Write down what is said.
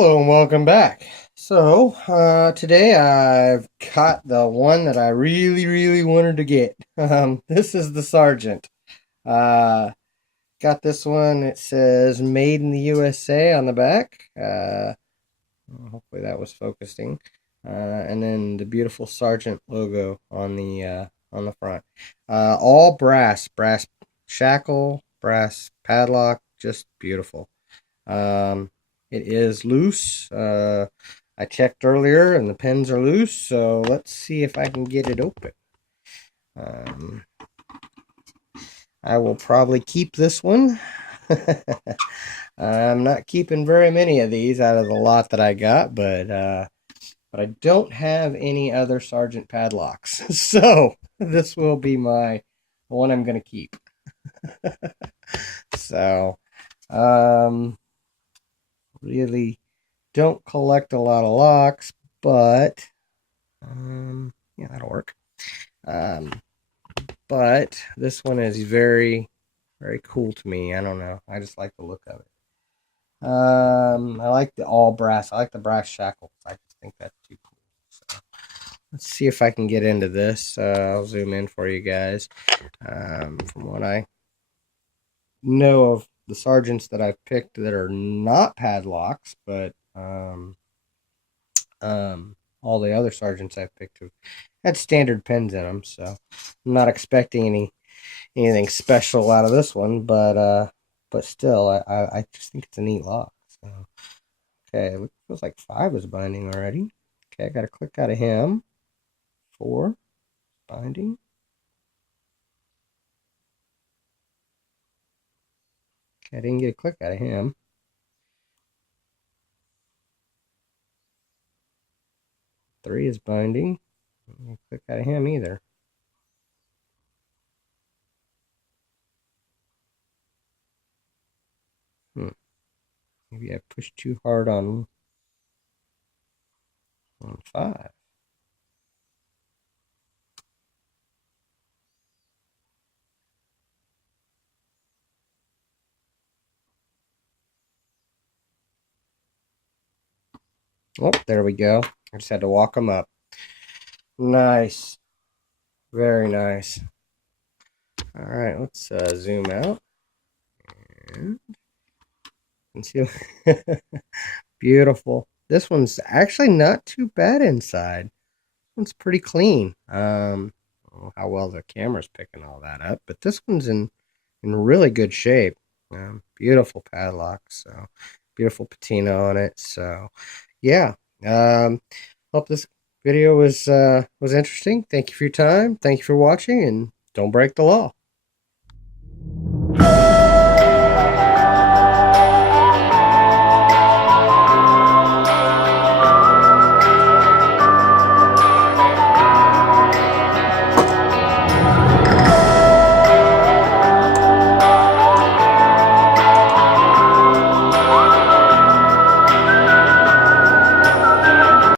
Hello and welcome back. Today I've got the one that I really wanted to get. This is the Sargent. Uh, got this one. It says "Made in the USA" on the back. Hopefully that was focusing. And then the beautiful Sargent logo on the front. All brass shackle, brass padlock, just beautiful. Um, it is loose. I checked earlier and the pins are loose, so let's see if I can get it open. Um, I will probably keep this one. I'm not keeping very many of these out of the lot that I got, but I don't have any other Sargent padlocks, so this will be my one I'm gonna keep. So, um, really don't collect a lot of locks, but yeah, that'll work. Um, but this one is very cool to me. I don't know. I just like the look of it. I like the all brass. I like the brass shackles. I just think that's too cool. So let's see if I can get into this. I'll zoom in for you guys. From what I know of the Sargents that I've picked that are not padlocks, but all the other Sargents I've picked have had standard pins in them, so I'm not expecting anything special out of this one, but still, I just think it's a neat lock. So okay, it feels like 5 is binding already. Okay, I got to click out of him. 4 binding. Okay, I didn't get a click out of him. 3 is binding. I didn't click out of him either. Maybe I pushed too hard on 5. Oh, there we go. I just had to walk them up. Nice. Very nice. All right, let's zoom out. And see. Beautiful. This one's actually not too bad inside. This one's pretty clean. I don't know how well the camera's picking all that up, but this one's in really good shape. Beautiful padlock, so beautiful patina on it. So yeah. Hope this video was interesting. Thank you for your time. Thank you for watching, and don't break the law.